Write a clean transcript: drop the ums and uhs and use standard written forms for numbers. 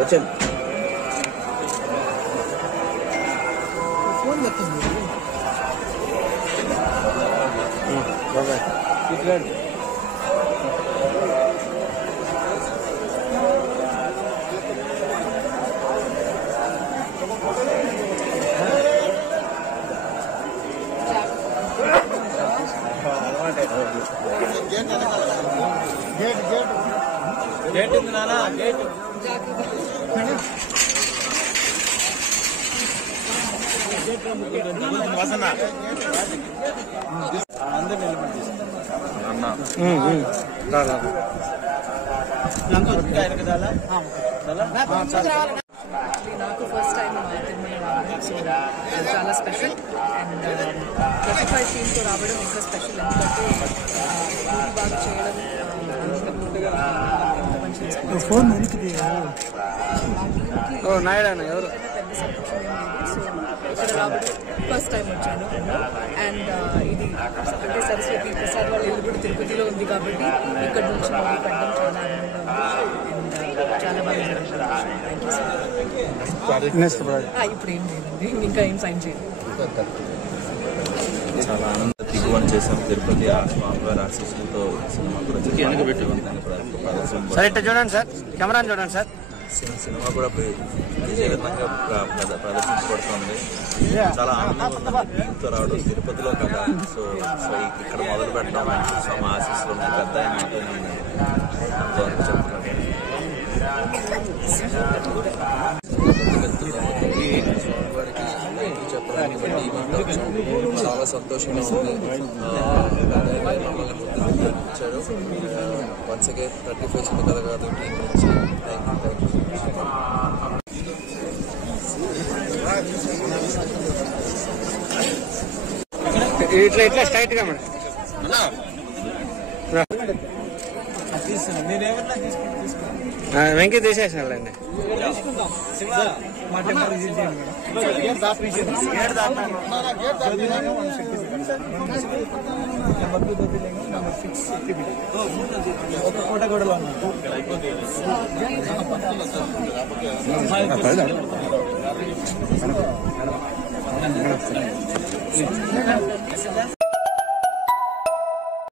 వచ్చాను గేట్ ఉంది నాన్న గేట్ నాకు ఫస్ట్ టైం తిరుమల రావడం సో చాలా స్పెషల్ అండ్ 35 టీమ్తో రావడం ఇంకా స్పెషల్ ఎందుకంటే బాగా చేయడం పెద్ద సంతోషం ఏం లేదు సో ఇక్కడ రావడం ఫస్ట్ టైం వచ్చాను అండ్ ఇది అంటే సరస్వతి ప్రసాద్ వాళ్ళ ఇల్లు కూడా తిరుపతిలో ఉంది కాబట్టి ఇక్కడ నుంచి మొదలు పెట్టడం చాలా ఆనందంగా ఉంది అండ్ చాలా బాగా జరిగింది. Thank you sir. ఇప్పుడు ఏం లేదండి, ఇంకా ఏం సైన్ చేయలేదు. చాలా ఆనంద దిగువని చేశాం తిరుపతి ఆ స్వామివారి ఆశీస్సులతో సినిమా కూడా చూడండి సార్, కెమెరా చూడండి సార్. సినిమా కూడా విజయవంతంగా ప్రదర్శించబడుతుంది. చాలా ఆనందంగా ఉంది టీంతో రావడం తిరుపతిలో కదా. సో ఇక్కడ మొదలు పెట్టడం స్వామి ఆశీస్సులు ఉన్నాయి. పెద్ద చెప్పడానికి చాలా సంతోషంగా ఉంది. మమ్మల్ని ఇచ్చారు. వన్స్ అగైన్ 35 చిన్న కథ కాదు టీం నుంచి. ఇట్లా ఇట్లా స్ట్రైట్ గా మేడం వెంకీ తీసేసినాళ్ళండి. ఫోటో కూడా